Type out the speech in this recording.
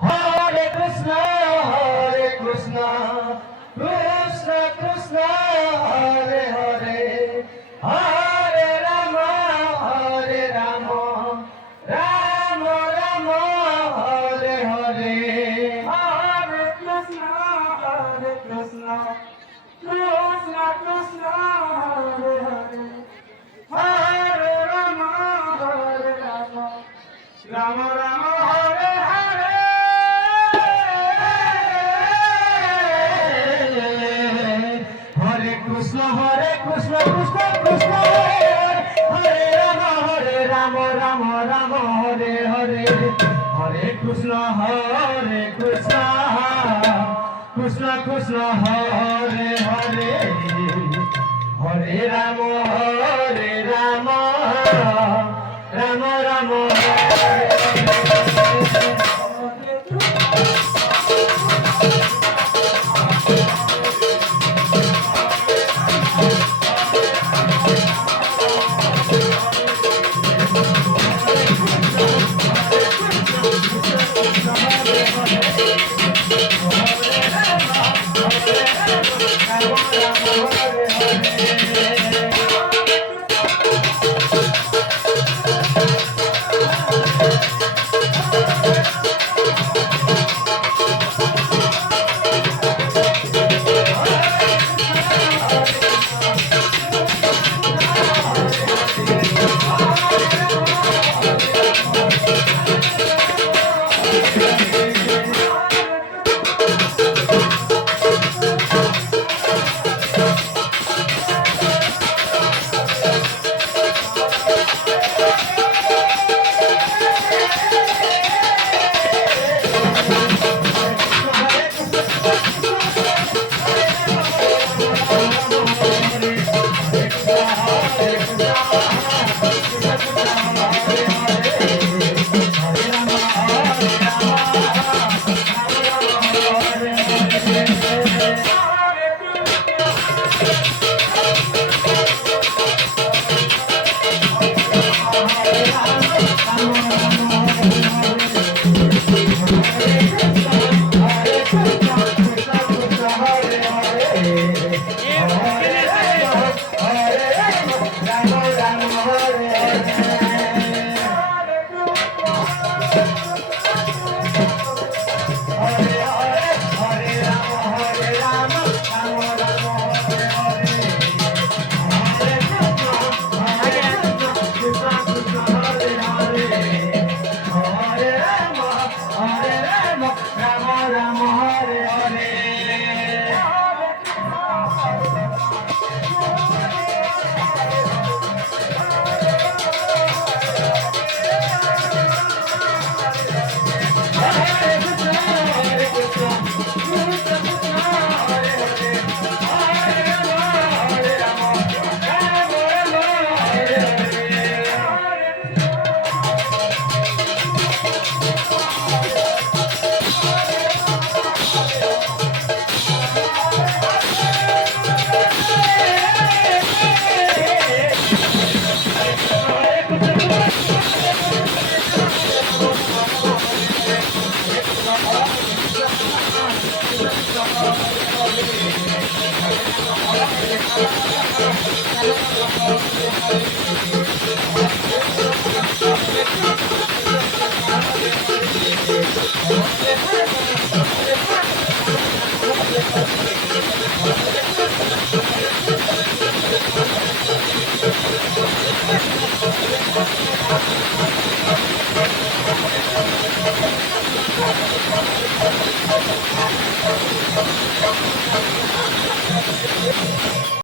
Hare Krishna, Krishna Krishna, Hare Hare, Hare Rama, Rama Rama, Hare Hare. Hare Krishna, Krishna Krishna, Hare Hare, Hare Rama, Rama Rama, Hare Hare. Hare Krishna, Krishna Krishna, Hare Rama, Rama Hare Hare, Hare Krishna, Krishna Krishna, Hare Hare, Hare Rama, Rama Rama, Hare Hare